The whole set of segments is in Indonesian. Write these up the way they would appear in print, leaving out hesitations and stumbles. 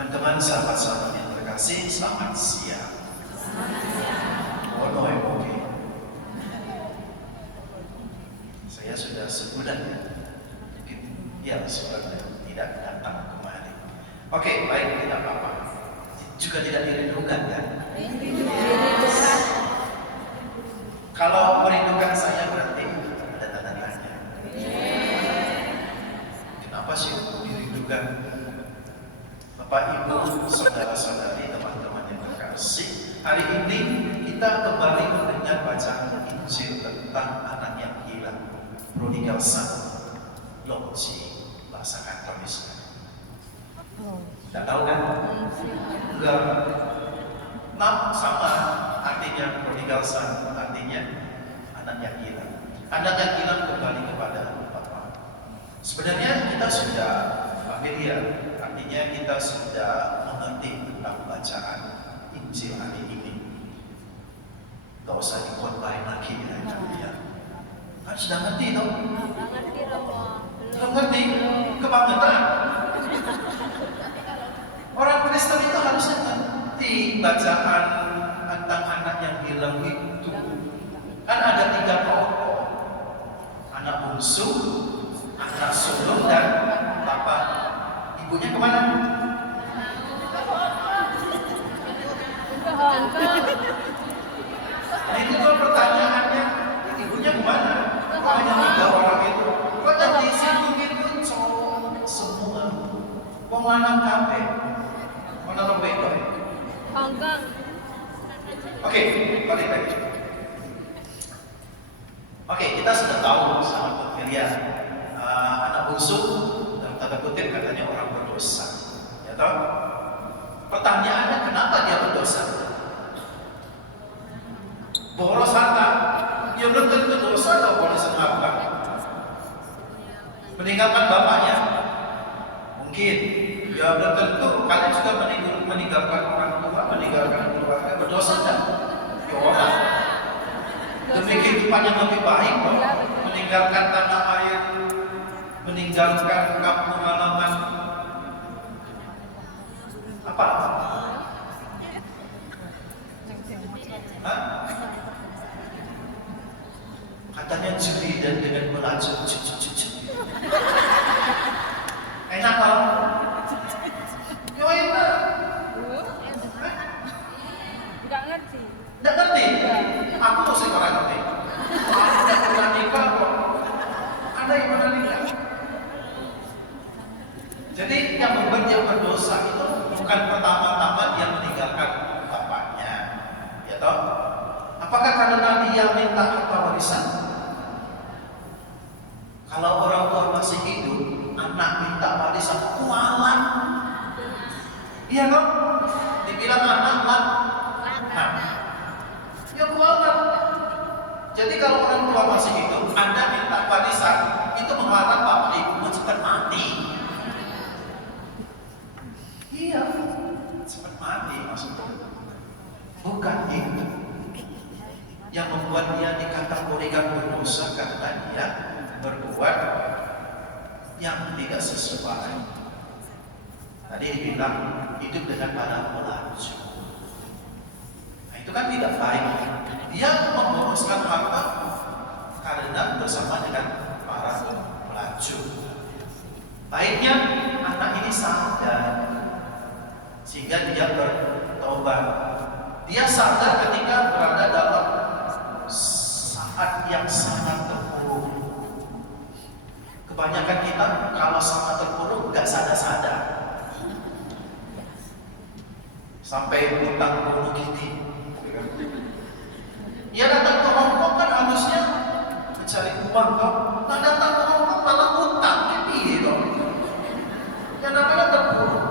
Teman-teman, sahabat-sahabat yang terkasih, selamat siang. Oh, no, oke. Saya sudah sebulan ya, mungkin ya sebulan tidak datang kemari. Oke, baik, tidak apa-apa. Juga tidak dirindukan kan? Kalau merindukan saya berarti ada tanda tanya. Kenapa sih dirindukan? Bapak, Ibu, saudara-saudari, teman-teman yang terkasih, hari ini kita kembali mendengar bacaan Injil tentang anak yang hilang, prodigal son, Loci, bahasa Kantonis. Tidak tahu kan? Enggak. Nam sama artinya prodigal son, artinya anak yang hilang. Anak yang hilang kembali kepada Bapak. Sebenarnya kita sudah familiar. Artinya kita sudah mengerti tentang bacaan Injil hari ini. Gak usah dikotbahin lagi ya. Kan sudah ngerti toh? Belum ngerti? Kebangetan. Orang Kristen itu harusnya ngerti bacaan tentang anak yang hilang itu. Kan ada 3 kelompok. Anak bungsu, anak sulung, dan bapak. Ibunya kemana? Itu tuh pertanyaannya, ibunya kemana? Kok hanya 3 orang itu? Kok yang disinggung itu cowok semua? Wong lanang kabeh. Mana lo beda? Oke, balik lagi. Oke, kita sudah tahu sama pemilihan anak bungsu dalam tanda kutip katanya orang berdosa, ya toh? Pertanyaannya, kenapa dia berdosa? Boros harta, ya belum tentu dosa atau boros harta. Meninggalkan bapaknya, mungkin. Ya belum tentu. Kalian juga meninggalkan orang tua, meninggalkan keluarga, berdosa kan? Ya orang. Demi kehidupan yang lebih baik, meninggalkan tanah air, meninggalkan kampung halaman, apa? Hah? Katanya jeli dan dengan melacak. Enak kan? Ya enak. Nggak ngerti. Nggak ngerti? Aku tuh sih orang ngerti. Ada yang pernah nikah kok. Ada yang pernah nikah. Jadi yang membuat dia berdosa itu bukan pertama-tama dia meninggalkan bapaknya, ya toh? Apakah karena dia minta harta warisan? Kalau orang tua masih hidup, anak minta warisan, kualat. Iya toh? Dibilang anak lah. Ya kualat. Jadi kalau orang tua masih hidup, Anda minta warisan, itu mengharap bapak ibu cepat mati. Iya, cepat mati maksudnya. Bukan itu yang membuat dia dikategorikan berdosa karena dia berbuat yang tidak sesuai. Tadi dibilang hidup dengan para pelacur. Nah, itu kan tidak baik. Dia memboroskan harta karena bersama dengan para pelacur. Baiknya anak ini sadar sehingga dia bertobat. Dia sadar ketika berada dalam saat yang sangat terpuruk. Kebanyakan kita kalau sangat terpuruk nggak sadar-sadar, sampai hutang bunuh diri. Dia datang ke Hongkong kan harusnya mencari uang kok. Nah, datang ke Hongkong malah hutang, gitu dong. Yang namanya terpuruk.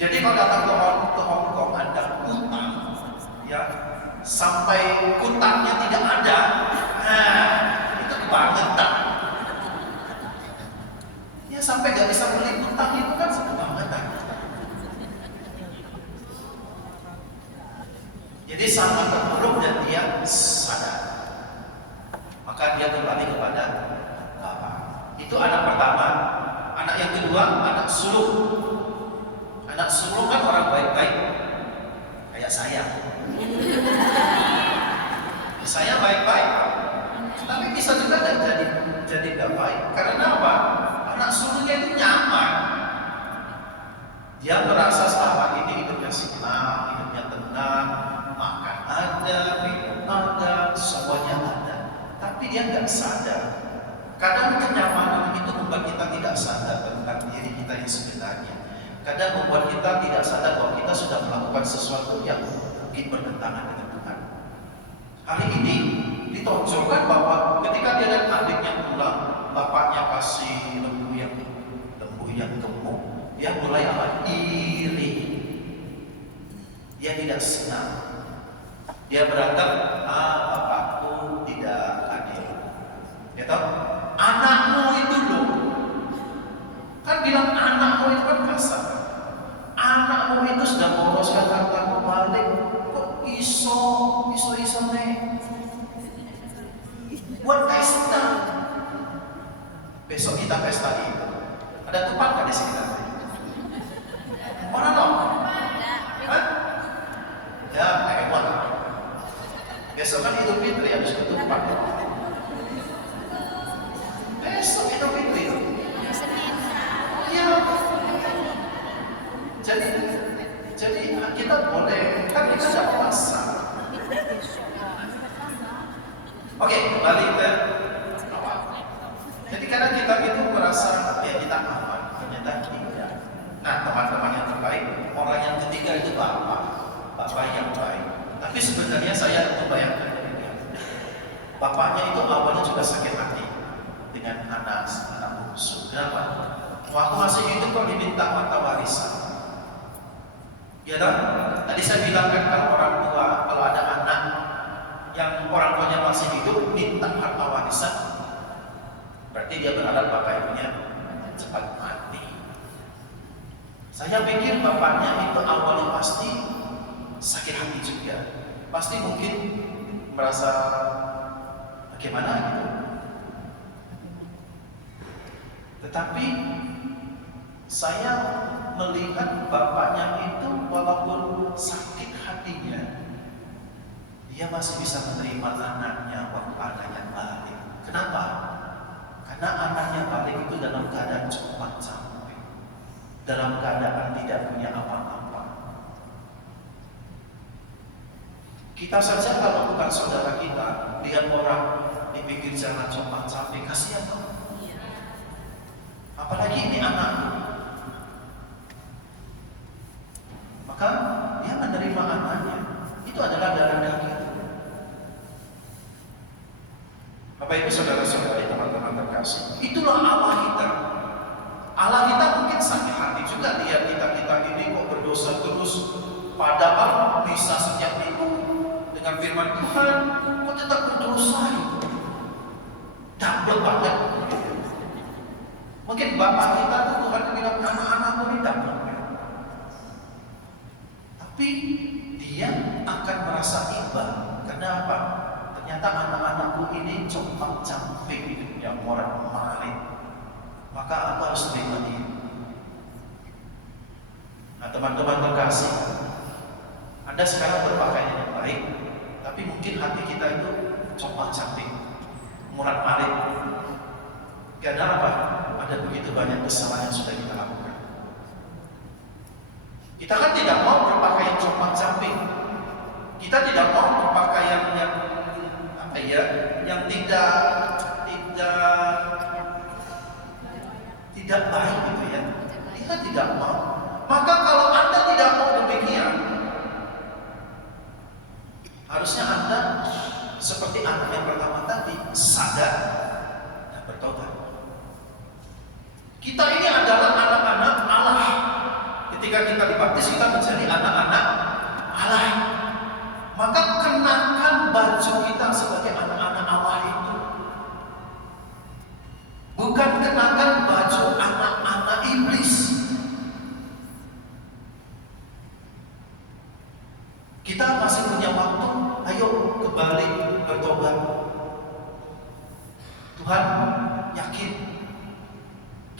Jadi kalau datang ke Hongkong Anda hutang, ya sampai hutangnya tidak ada, nah itu kebangetan. Ya sampai gak bisa beli hutang itu kan kebangetan. Jadi sangat terpuruk dan dia sadar. Maka dia kembali kepada Bapak. Itu anak pertama. Anak Anak yang kedua, anak sulung. Anak sulung kan orang baik-baik, kayak saya. Saya baik-baik, tapi bisa juga jadi nggak baik. Karena apa? Anak sulungnya itu nyaman. Dia merasa selama ini hidupnya senang, hidupnya tenang, makan ada, minum ada, semuanya ada. Tapi dia nggak sadar. Kadang kenyamanan itu membuat kita tidak sadar tentang diri kita yang sebenarnya. Kadang membuat kita tidak sadar bahwa kita sudah melakukan sesuatu yang mungkin bertentangan dengan Tuhan. Hari ini ditonjolkan bahwa ketika dia dan adiknya pulang, bapaknya kasih lembu yang gemuk, dia mulai apa? Iri. Dia tidak senang. Dia beranggap, bapakku tidak adil. Ya tahu? Anakmu itu loh. Kan bilang anakmu itu kan kasar. Anakmu itu sudah meloloskan hartamu balik. Kok iso nih? Buat pesta. Besok kita pesta di itu. Ada tupat nggak di sekitar? Mana dong? Hah? Ya, hewan. Besok kan Idul Fitri habis ketupat. Besok Idul Fitri. Ya. Jadi kita boleh, kan kita tidak puasa. Oke, kembali ke awal. Jadi karena kita itu merasa ya kita aman, ternyata tidak. Nah, teman-teman yang terbaik, orang yang ketiga itu bapak yang baik. Tapi sebenarnya saya membayangkan ini. Bapaknya itu awalnya juga sakit hati dengan anak bungsu. Kenapa? Waktu masih hidup kok diminta harta warisan. Ya kan? Tadi saya bilang kan kalau orang tua, kalau ada anak yang orang tuanya masih hidup minta harta warisan, berarti dia berharap bapak ibunya cepat mati. Saya pikir bapaknya itu awalnya pasti sakit hati juga, pasti mungkin merasa bagaimana gitu. Tetapi saya melihat bapaknya itu walaupun sakit hatinya, dia masih bisa menerima anaknya waktu anaknya balik. Kenapa? Karena anaknya balik itu dalam keadaan compang-camping, dalam keadaan tidak punya apa-apa. Kita saja kalau bukan saudara kita, lihat orang di pinggir jalan compang-camping, kasihan dong. Apalagi ini anak. Maka dia menerima anaknya. Itu adalah darah daging. Bapak Ibu saudara-saudari, teman-teman terkasih, itulah Allah kita. Allah kita mungkin sakit hati juga lihat kita ini kok berdosa terus. Padahal bisa setiap minggu dengan firman Tuhan, kok tetap berdosa gitu. Double banget. Mungkin bapak kita tuh Tuhan bilang anak-anakmu ini double. Tapi dia akan merasa iba. Karena apa? Ternyata anak-anakku ini compang-camping hidupnya, morat-marit. Maka aku harus terima dia. Nah, teman-teman terkasih, Anda sekarang berpakaian yang baik, tapi mungkin hati kita itu compang-camping, morat-marit. Karena apa? Ada begitu banyak kesalahan yang sudah kita lakukan. Kita kan tidak mau berpakaian compang-camping. Kita tidak mau berpakaian yang yang tidak baik gitu ya. Kita tidak mau. Maka kalau Anda tidak mau demikian, harusnya Anda seperti anak yang pertama tadi, sadar dan bertobat. Kita ini adalah anak-anak Allah. Ketika kita dibaptis, kita menjadi anak-anak Allah. Maka kenakan baju kita sebagai anak-anak Allah itu. Bukan kenakan baju anak-anak iblis. Kita masih punya waktu, ayo kembali bertobat. Tuhan yakin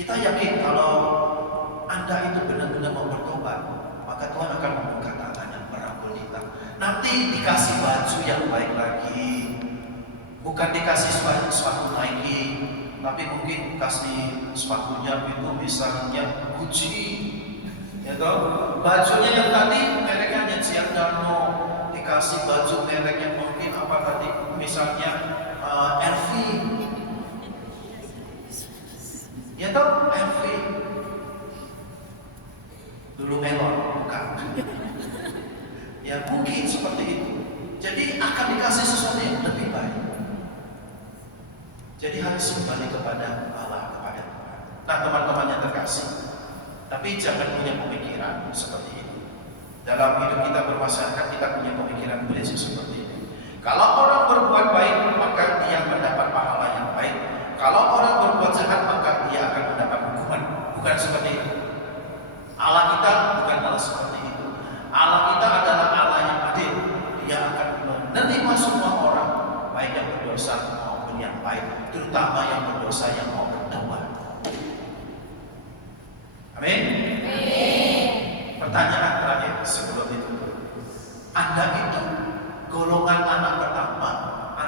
Kita yakin kalau Anda itu benar-benar mau bertobat, maka Tuhan akan membuka tangannya, merangkul kita. Nanti dikasih baju yang baik lagi, bukan dikasih sepatu Nike, tapi mungkin kasih sepatunya itu misalnya Gucci, ya toh? Bajunya yang tadi mereknya Giordano, dikasih baju merek yang mungkin apa tadi, misalnya LV, ya toh LV. Dulu melon, bukan? Ya mungkin seperti itu. Jadi akan dikasih sesuatu yang lebih baik. Jadi harus kembali kepada Allah, kepada Tuhan. Nah teman-teman yang terkasih, tapi jangan punya pemikiran seperti itu. Dalam hidup kita bermasyarakat, kita punya pemikiran prinsip seperti ini. Kalau orang berbuat baik, maka dia mendapat pahala yang baik. Kalau orang berbuat jahat, maka dia akan mendapat hukuman. Bukan seperti itu. Allah kita bukan Allah seperti itu. Allah kita adalah Allah yang adil. Dia akan menerima semua orang, baik yang berdosa maupun yang baik, terutama yang berdosa yang mau bertobat. Amin. Pertanyaan terakhir sebelum itu, Anda itu golongan anak pertama,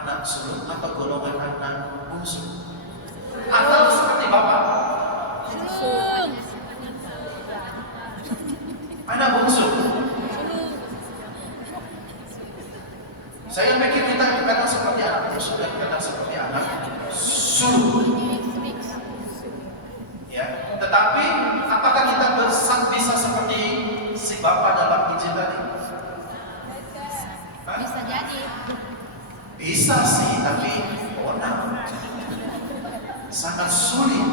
anak sulung, atau golongan anak bungsu? Atau seperti Bapak? Anak bungsu. Saya pikir kita kadang seperti anak bungsu dan kadang seperti anak sulung. Ya, tetapi apakah kita bisa seperti si Bapak dalam Injil tadi? Bisa jadi. Bisa sih, tapi sangat sulit.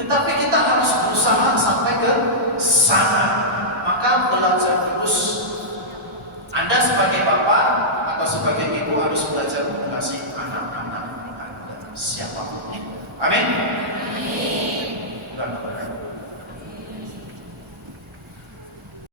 Tetapi kita harus berusaha sampai ke sana. Maka belajar terus. Anda sebagai bapak atau sebagai ibu harus belajar mengasihi anak-anak Anda siapapun. Amin. Amin.